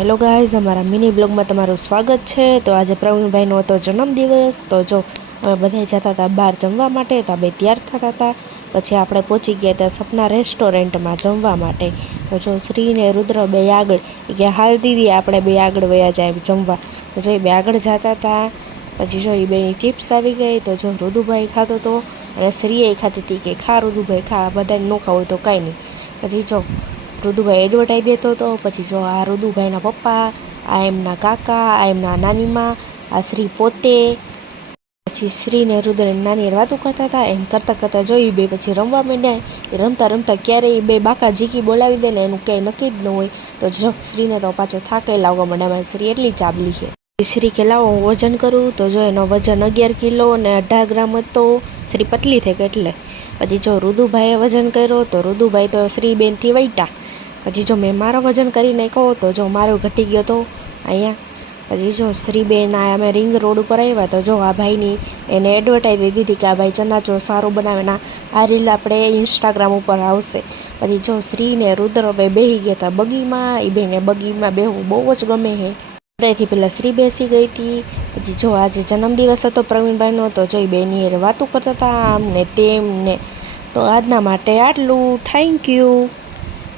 Hello guys, અમારા mini બ્લોગમાં તમારું સ્વાગત છે। તો આજે પ્રવીણભાઈનો હતો જન્મદિવસ। તો જો અમે બધા જતા હતા બહાર જમવા માટે। તો બે તૈયાર થતા હતા, પછી આપણે પહોંચી ગયા હતા સપના રેસ્ટોરન્ટમાં જમવા માટે। તો જો શ્રી ને રુદ્ર બે આગળ કે હાલ દીદી આપણે બે આગળ વયા જાય જમવા। તો જો એ બે આગળ જતા હતા। પછી જો એ બેની ચિપ્સ આવી ગઈ। તો જો રુદુભાઈ ખાતો હતો અને શ્રીએ ખાતી હતી કે ખા રુદુભાઈ ખા, બધાને ન ખાવું તો કાંઈ નહીં। પછી જો રુદુભાઈ એડવર્ટાઈ દેતો હતો। પછી જો આ રુદુભાઈના પપ્પા, આ એમના કાકા, આ એમના નાનીમાં, આ શ્રી પોતે। પછી શ્રી ને રુદ્ર નાની વાતો કરતા હતા। એમ કરતાં કરતાં જોઈ બે પછી રમવા માંડ્યા। રમતા રમતા ક્યારેય બે બાકા જીકી બોલાવી દે ને એનું ક્યાંય નક્કી જ ન હોય। તો જો શ્રીને તો પાછો થાકે લાવવા માંડ્યા। શ્રી એટલી ચાબલી છે। શ્રી કે લાવો હું વજન કરું। તો જો એનો વજન 11 કિલો ને 18 ગ્રામ હતો। શ્રી પતલી થઈ એટલે। પછી જો રુદુભાઈએ વજન કર્યો તો રુદુભાઈ તો શ્રી બેનથી વૈટા। પછી જો મેં મારો વજન કરી નાખ્યો તો જો મારો ઘટી ગયો તો અહીંયા। પછી જો શ્રીબેન અમે રિંગ રોડ ઉપર આવ્યા। તો જો આ ભાઈની એને એડવર્ટાઈઝ દીધી કે આ ભાઈ ચનાચોર સારું બનાવે ના, આ રીલ આપણે ઇન્સ્ટાગ્રામ ઉપર આવશે। પછી જો શ્રી ને રુદ્ર બેસી ગયા હતા બગીમાં। એ બેને બગીમાં બેહવું બહુ જ ગમે છે। બધાથી પહેલાં શ્રી બેસી ગઈ હતી। પછી જો આજે જન્મદિવસ હતો પ્રવીણભાઈનો। તો જો એ બેની વાતો કરતા હતા આમ ને તેમ ને। તો આજના માટે આટલું, થેન્ક યુ।